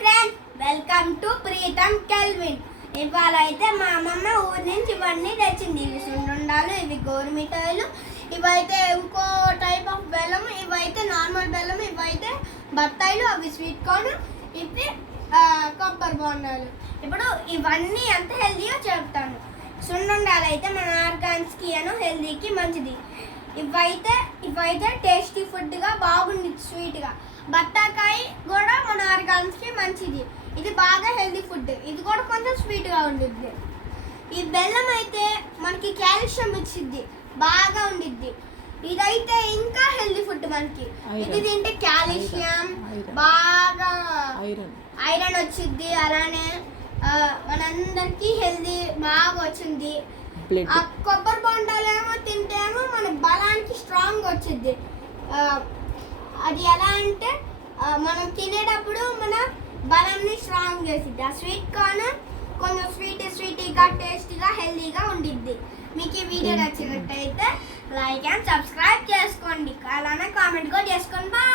Friends, welcome to Pritam Kelvin. ఇవాళ అయితే మా అమ్మమ్మ ఊరి నుంచి ఇవన్నీ తెచ్చింది. ఇవి సున్నుండాలు, ఇవి గోరుమిఠాయిలు, ఇవైతే ఇంకో టైప్ ఆఫ్ బెల్లం, ఇవైతే నార్మల్ బెల్లం, ఇవైతే బత్తాయిలు, అవి స్వీట్ కార్న్, ఇవి కొబ్బరి బొండాలు. ఇప్పుడు ఇవన్నీ ఎంత హెల్తీగా చెప్తాను. సున్నుండాలు అయితే మన ఆర్గాన్స్కి హెల్తీకి మంచిది. ఇవైతే టేస్టీ ఫుడ్గా బాగుంది, స్వీట్గా. బత్తాకాయ కూడా మన ఆర్గాన్స్కి మంచిది, ఇది బాగా హెల్తీ ఫుడ్, ఇది కూడా కొంచెం స్వీట్గా ఉండిద్ది. ఈ బెల్లం అయితే మనకి కాల్షియం ఇచ్చిద్ది, బాగా ఉండిద్ది. ఇదైతే ఇంకా హెల్తీ ఫుడ్ మనకి. ఇది తింటే కాల్షియం, బాగా ఐరన్ వచ్చింది, అలానే మనందరికి హెల్తీ బాగా వచ్చింది. కొబ్బరి బొండాలేమో తింటేమో మన బలానికి స్ట్రాంగ్ వచ్చింది. అది ఎలా అంటే మనం తినేటప్పుడు మన బలాన్ని స్ట్రాంగ్ చేసిద్ది. ఆ స్వీట్ కార్న్ కొంచెం స్వీట్గా టేస్టీగా హెల్తీగా ఉండిద్ది. మీకు ఈ వీడియో నచ్చినట్టయితే లైక్ అండ్ సబ్స్క్రైబ్ చేసుకోండి, అలానే కామెంట్ కూడా చేసుకోండి. బాయ్.